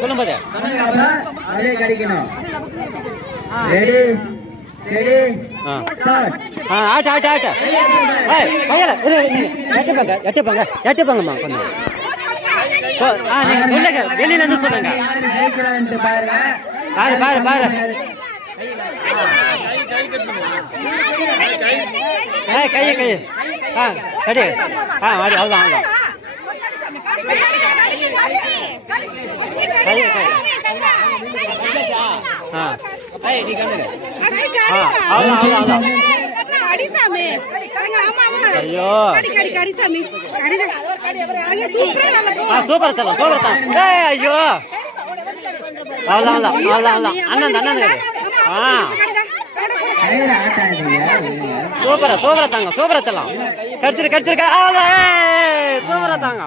சொல்லும் போது அதே கடிக்கணும். ரெடி ரெடி ஆட்டு ஆட்டு ஆட்டு பையல எட்டுப்பாங்கம்மா கொஞ்சம் நீங்க சொல்லுங்க வெளியில இருந்து சொல்லுங்க. பாரு பாரு பாரு கை கை கடி மாடி அவ்வளோதான் அவ்வளோ ஐயோ சூப்பர் தலம் சூப்பர் தான் ஐயோ அவ்வளோதான் அவ்வளோதான் அவ்வளோதான் அண்ணன் அண்ணன் சூப்பரா சூப்பரா தாங்க சூப்பரா தலாம் கடிச்சிருக்கா சூப்பரா தாங்க